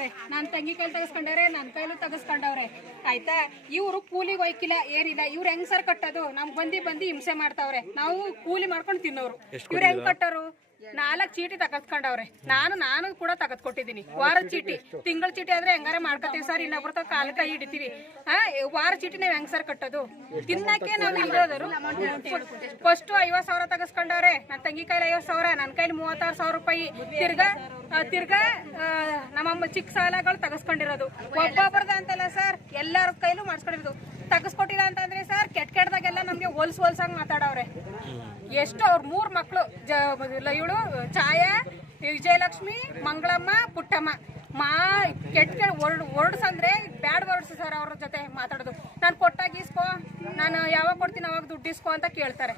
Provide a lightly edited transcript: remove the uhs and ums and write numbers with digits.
ತಗಸ್ಕೊಂಡವ್ರೆ, ನನ್ನ ತಂಗಿ ಕೈಲಿ ತಗಸ್ಕೊಂಡವ್ರೆ, ನನ್ನ ಕೈಲೂ ತಗಸ್ಕೊಂಡವ್ರೆ ಆಯ್ತಾ. ಇವ್ರು ಕೂಲಿಗೆ ಹೋಯ್ಕಿಲ್ಲ ಏನಿಲ್ಲ, ಇವ್ರು ಹೆಂಗ್ ಸರ್ ಕಟ್ಟೋದು? ನಮ್ಗೆ ಬಂದು ಹಿಂಸೆ ಮಾಡ್ತಾವ್ರೆ, ನಾವು ಕೂಲಿ ಮಾಡ್ಕೊಂಡು ತಿನ್ನೋರು. ಇವ್ರು ಹೆಂಗ್ ಕಟ್ಟೋರು? 4 ಚೀಟಿ ತಗಸ್ಕೊಂಡವ್ರೆ. ನಾನು ಕೂಡ ತಗದ್ಕೊಟ್ಟಿದ್ದೀನಿ. ವಾರದ ಚೀಟಿ, ತಿಂಗಳ ಚೀಟಿ ಆದ್ರೆ ಹೆಂಗಾರ ಮಾಡ್ಕೊತೀವಿ ಸರ್, ಇನ್ನೊಬ್ರ ಕಾಲ ಕೈ ಹಿಡಿತೀವಿ. ವಾರ ಚೀಟಿ ನಾವ್ ಹೆಂಗ್ ಸರ್ ಕಟ್ಟೋದು? ತಿನ್ನಕ್ಕೆ ನಾವು ಇಲ್ಲೋದರು. ಫಸ್ಟ್ 50,000 ತಗಸ್ಕೊಂಡವ್ರೆ, ನನ್ನ ತಂಗಿ ಕೈಲಿ 50,000, ನನ್ನ ಕೈಲಿ 36,000 ರೂಪಾಯಿ. ತಿರ್ಗಾ ನಮ್ಮಮ್ಮ ಚಿಕ್ಕ ಸಾಲಗಳು ತಗಸ್ಕೊಂಡಿರೋದು. ಒಬ್ಬೊಬ್ರದ ಅಂತಲ್ಲ ಸರ್, ಎಲ್ಲರ ಕೈಲೂ ಮಾಡಿಸ್ಕೊಂಡಿರೋದು. ತಗಸ್ಕೊಟ್ಟಿಲ್ಲ ಅಂತಂದ್ರೆ ಸರ್, ಕೆಟ್ಟದಾಗೆಲ್ಲ ನಮ್ಗೆ ಹೊಲ್ಸಾಗಿ ಮಾತಾಡವ್ರೆ. ಎಷ್ಟು ಅವ್ರ 3 ಮಕ್ಳು, ಇವಳು ಛಾಯಾ, ವಿಜಯಲಕ್ಷ್ಮಿ, ಮಂಗಳಮ್ಮ, ಪುಟ್ಟಮ್ಮ ಕೆಟ್ಟ ವರ್ಡ್ಸ್ ಅಂದ್ರೆ ಬ್ಯಾಡ್ ವರ್ಡ್ಸ್ ಸರ್. ಅವ್ರ ಜೊತೆ ಮಾತಾಡೋದು, ನಾನು ಕೊಟ್ಟಾಗ ಇಸ್ಕೋ, ನಾನು ಯಾವಾಗ ಕೊಡ್ತೀನಿ ಅವಾಗ ದುಡ್ಡು ಇಸ್ಕೋ ಅಂತ ಕೇಳ್ತಾರೆ.